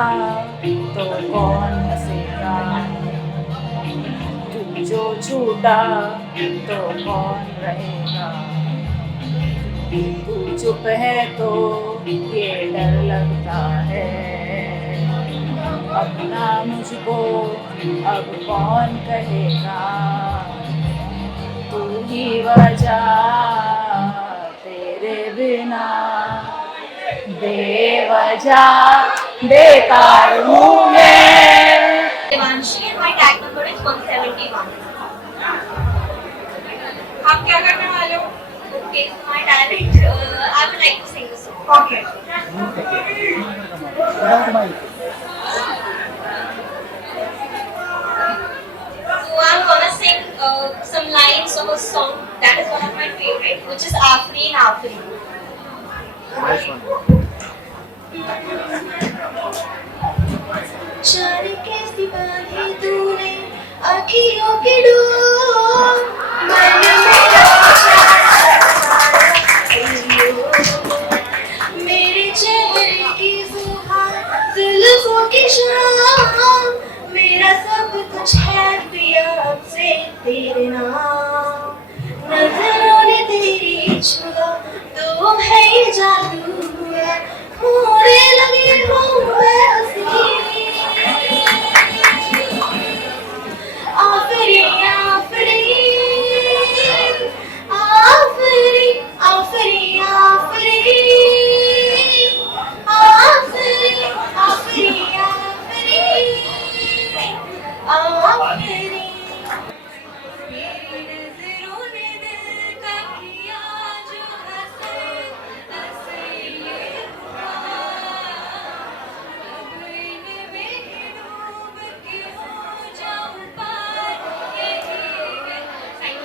देखा तो कौन हंसेगा, तू जो छूटा तो कौन रहेगा, तू चुप है तो ये डर लगता है, अपना मुझको अब कौन कहेगा, तू ही वजह तेरे बिना बेवजह बेकार हूँ मैं। Devanshi and my tag number is 171. आप क्या करने वाले हो? Okay, so my talent, I would like to sing a song. Okay. So I'm gonna sing some lines of a song that is one of my favorite, which is Afreen Afreen. जाने कैसी बांधी तूने आँखियों की door, मन मेरा मेरे चेहरे की जुबान जुल्फों की शाम, मेरा सब कुछ है पिया अब से तेरे नाम, नजरों ने तेरी छू